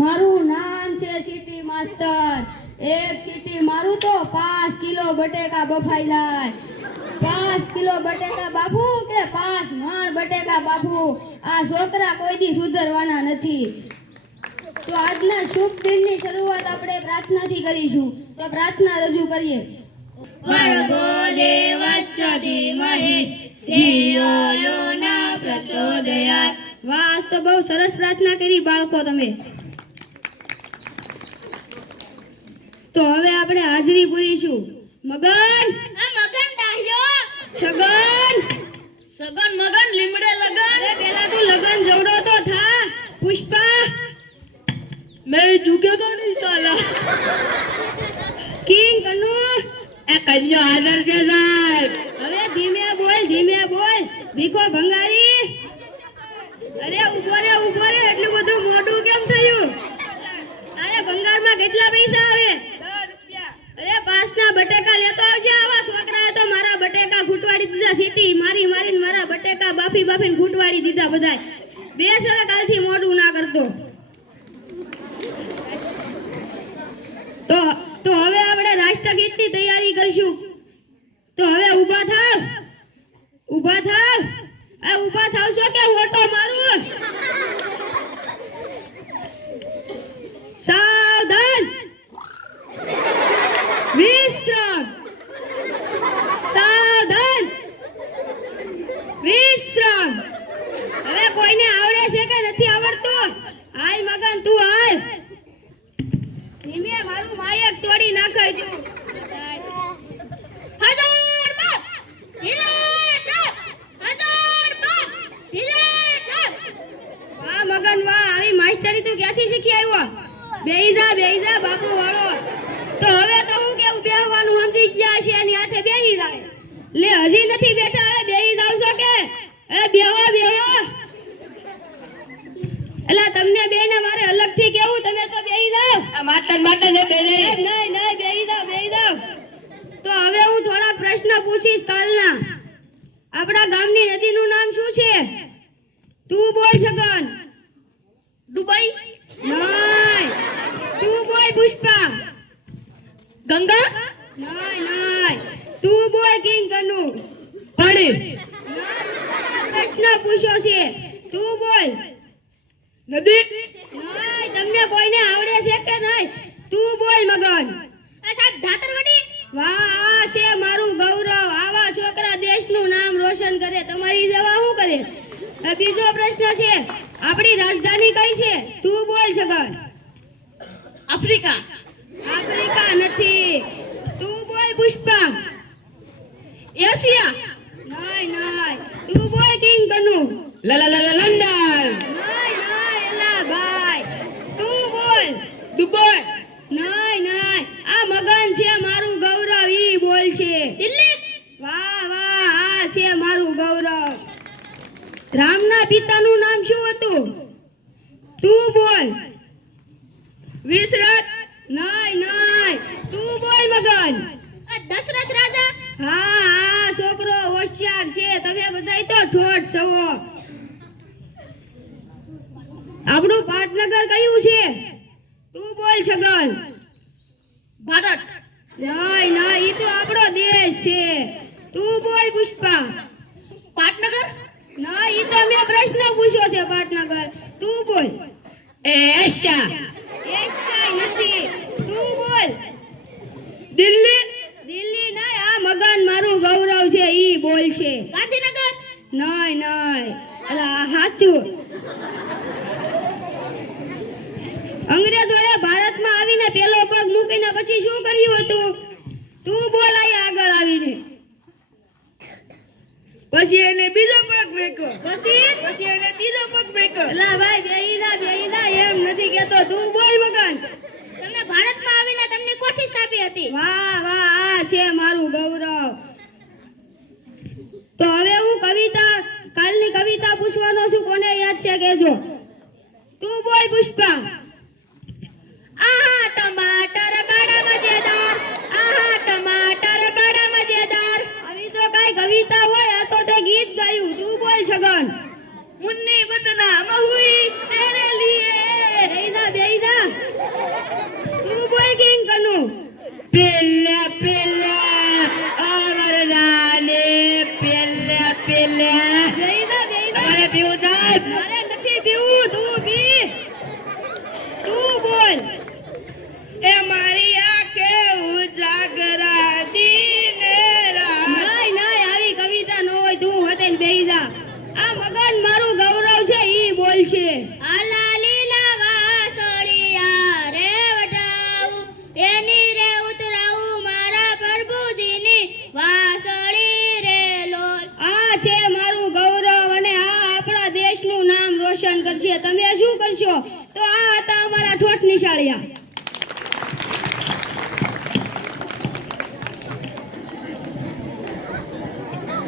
મારું નામ છે સિટી માસ્ટર એક સિટી મારું તો પાંચ કિલો બટેકા બફાઈ જાય. પાંચ કિલો બટેકા બાપુ કે પાંચ મણ બટેકા બાપુ? આ છોકરા કોઈ દી સુધરવાના નથી. તો આજના શુભ દિનની શરૂઆત આપણે પ્રાર્થનાથી કરીશું. તો પ્રાર્થના રજૂ કરીએ. ભર્ગો દેવસ્ય ધીમહિ ધિયો યો ના પ્રચોદયાત. વાહ તો બહુ સરસ પ્રાર્થના કરી બાળકો તમે. તો હવે આપણે હાજરી પૂરીશું. મગન? આ મગન ડાહ્યો? છગન સગન મગન લીમડે લગન? અરે પેલા તું લગન જવડો તો થા. પુષ્પા? મેં ઝુકેગો નહીં સાલા? કિંગ કનુ? એ કન્યો આદર છે સાહેબ. હવે ધીમે બોલ ધીમે બોલ. ભીખો ભંગારી? અરે ઊભો રે ઊભો રે એટલું બધું મોઢું કેમ થયું? અરે ભંગારમાં કેટલા પૈસા આવે બટેકા લેતો આવજે આવા છોકરાએ તો મારા બટેકા ફૂટવાડી દીધા સીટી. મારી મારીને મારા બટેકા બાફી બાફીને ફૂટવાડી દીધા બધાય. બે સવે કાલથી મોડું ના કરતો. તો તો હવે આપણે રાષ્ટ્રગીતની તૈયારી કરશું. તો હવે ઊભા થાવ. ઊભા થાવ. આ ઊભા થાવશો કે ઓટો મારું? હવે કોઈને આવડે છે કે નથી આવડતું? હાલ મગન, તું હાલ. મારું માયક તોડી નાખે તું. મગન, વાહ, આવી માસ્ટરી તું ક્યાંથી શીખી આવ્યો? બેહી જા, બેહી બાપુ વાળો. તો હવે તો હું કેવું બેહવાનું સમજી ગયા છે, એની હાથે બેહી જાય. લે હજી નથી બેઠા હવે બેહી જાવશો કે? એ બેહો બેહો. એલા તમને બે ને મારે અલગથી કેવું? તમે તો બેહી જાવ આ માતન માતન બે ને નહીં નહીં બેહી જાવ બેહી જાવ તો હવે હું થોડા પ્રશ્ન પૂછીશ કાલના. આપણા ગામની નદીનું નામ શું છે? તું બોલ છગન. દુબઈ? નહીં. તું બોલ પુષ્પા. ગંગા? નહીં નહીં. તું બોલ કેમ કનુ પાણી પ્રશ્ન પૂછ્યો છે. તું બોલ. નદી. નહીં તમને કોઈને આવડે છે કે નહીં? તું બોલ મગન. સાહેબ ધાતરવડી વાહ આ છે મારું ગૌરવ. આવા છોકરા દેશનું નામ રોશન કરે. તમારી જેવા શું કરે? બીજો પ્રશ્ન છે. આપણી રાજધાની કઈ છે? તું બોલ છગન આફ્રિકા. આફ્રિકા નથી. તું બોલ પુષ્પા. એશિયા નહીં નહીં તું બોલ કિંગ કનુ. લા લા લા લંડન. નહીં નહીં એલા ભાઈ. તું બોલ. દુબઈ. નહીં નહીં આ મગન છે મારું ગૌરવ ઈ બોલ છે. દિલ્હી. વાહ વાહ આ છે મારું ગૌરવ. રામના પિતાનું નામ શું હતું? તું બોલ. વિસરત. નહીં નહીં તું બોલ મગન. દશરથ રાજા? હા હા છોકરો હોશિયાર છે. તમે બધાય તો ઠોઠ છો. આપણું પાટનગર કયું છે? તું બોલ છગન ભારત નહીં નહીં ઈ તો આપણો દેશ છે. તું બોલ પુષ્પા. પાટનગર? ના ઈ તો મેં પ્રશ્ન પૂછ્યો છે પાટનગર. તું બોલ. એશિયા. એશિયા નથી. તું બોલ દિલ્હી દિલ્હી નહીં આ મગન મારું ગૌરવ છે ઈ બોલ છે ગાંધીનગર નહીં નય. અલા સાચું અંગ્રેજોએ ભારતમાં આવીને પેલો પગ મૂકીને પછી શું કર્યું હતું? તું બોલ અહીંયા આગળ આવીને. પછી એને બીજો પગ મેક્યો. પછી? પછી એને બીજો પગ મેક્યો. લા ભાઈ બેહી જા બેહી જા એમ નથી કેતો તું બોલ મગન તમને ભારતમાં આવીને તમને કોઠી સ્થાપી હતી? વાહ વાહ આ છે મારું ગૌરવ. તો હવે કાલની કવિતા પૂછવાનો શું કોને યાદ છે કેજો તું બોલ પુષ્પા. આહા, ટમાટર બડા મજેદાર. આહા, ટમાટર બડા મજેદાર. આવી તો કઈ કવિતા હોય, આ તો તે ગીત ગાયું. તું બોલ છગન. મુન્ની બટના મહુઈ તેરે લીએ. બેઈદા બેઈદા તું બોલ કિંગ કનુ. પેલા પેલા અમરદાને પેલા પેલા Not રોશન કરશે. તમે શું કરશો? તો આ હતા અમારા ઠોઠ નિશાળિયા.